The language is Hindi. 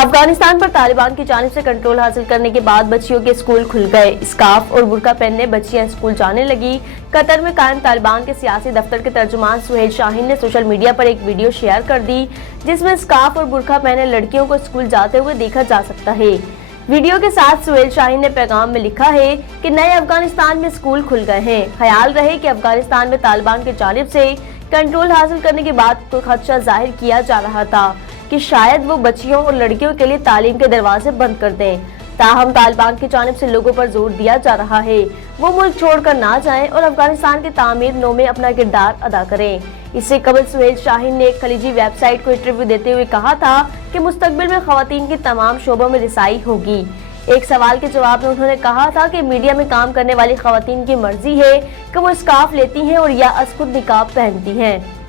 अफगानिस्तान पर तालिबान की जानिब से कंट्रोल हासिल करने के बाद बच्चियों के स्कूल खुल गए। स्कार्फ और बुर्का पहनने बच्चियां स्कूल जाने लगी। कतर में कायम तालिबान के सियासी दफ्तर के तर्जुमान सुहेल शाहीन ने सोशल मीडिया पर एक वीडियो शेयर कर दी, जिसमें स्कार्फ और बुर्का पहने लड़कियों को स्कूल जाते हुए देखा जा सकता है। वीडियो के साथ सुहेल शाहीन ने पैगाम में लिखा है कि नए अफगानिस्तान में स्कूल खुल गए हैं। ख्याल रहे कि अफगानिस्तान में तालिबान की जानिब से कंट्रोल हासिल करने के बाद कोई खदशा जाहिर किया जा रहा था कि शायद वो बच्चियों और लड़कियों के लिए तालीम के दरवाजे बंद कर दें। ताहम तालिबान की जानिब से लोगों पर जोर दिया जा रहा है वो मुल्क छोड़कर ना जाएं और अफगानिस्तान की तामीर नो में अपना किरदार अदा करें। इससे कबल सुहेल शाहीन ने एक खलीजी वेबसाइट को इंटरव्यू देते हुए कहा था कि मुस्तकबिल में खवातीन की तमाम शोबों में रिसाई होगी। एक सवाल के जवाब में उन्होंने कहा था कि मीडिया में काम करने वाली खवातीन की मर्जी है कि वो स्कार्फ लेती हैं और या अस्कुद निकाब पहनती हैं।